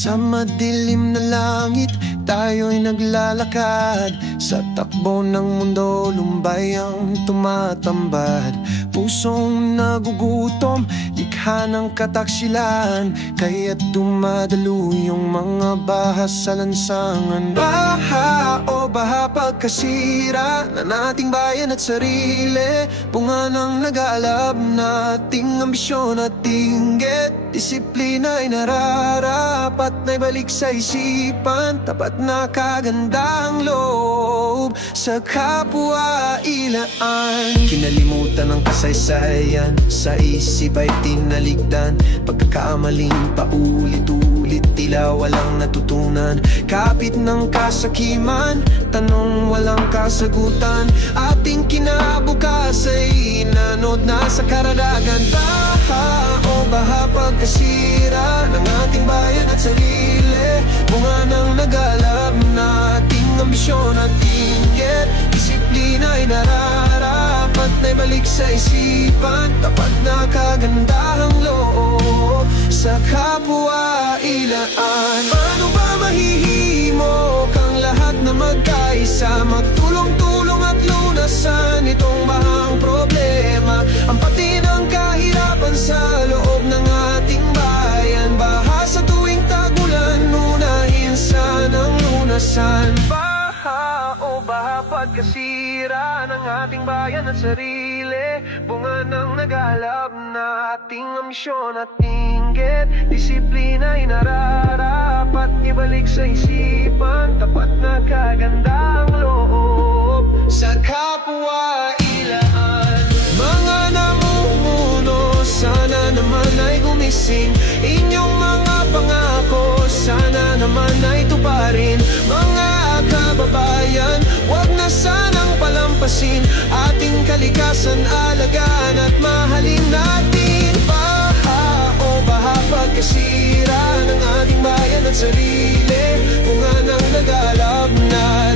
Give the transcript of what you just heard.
Sa madilim na langit, tayo'y naglalakad. Sa takbo ng mundo, lumbay ang tumatambad. Pusong nagugutom, likha ng kataksilan, kaya't dumadalo yung mga bahas sa lansangan. Baha o baha pagkasira na nating bayan at sarili, bunga ng nag-aalab nating ambisyon at inggit. Disiplina ay nararapat na ibalik sa isipan, tapat na kagandahang loob sa kapwa-ilaan. Kinalimutan ng kasaysayan, sa isip ay tinaligdan. Pagkakamaling paulit-ulit, tila walang natutunan. Kapit ng kasakiman, tanong walang kasagutan. Ating kinabukas ay inanod na sa karadagan. Baha o baha pagkasira ng ating bayan at sarili, bunga ng nag-aalab nating ambisyon at inggit. Disiplina ay nararapat na ibalik sa isipan, tapat na kagandahang loob sa kapwa-ilaan. Paano ba mahihimok ang lahat na magkaisa, magtulong-tulong at lunasan itong bahang problema, ang pati ng kahirapan sa loob ng ating bayan. Baha sa tuwing tagulan, unahin sanang lunasan. Baha o baha pagkasira ng ating bayan at sarili, bunga ng nag-aalab nating ambisyon at inggit. Disiplina ay nararapat ibalik sa isipan, tapat na kagandahang loob sa kapwa-ilaan. Mga namumuno, sana naman ay gumising. Inyong mga pangako, sana naman ay tuparin. Mga kababayan, wag na sanang palampasin. Ating kalikasan alagaan at mahalin natin. Baha o baha pagkasira ng ating bayan at sarili, bunga ng nag-aalab na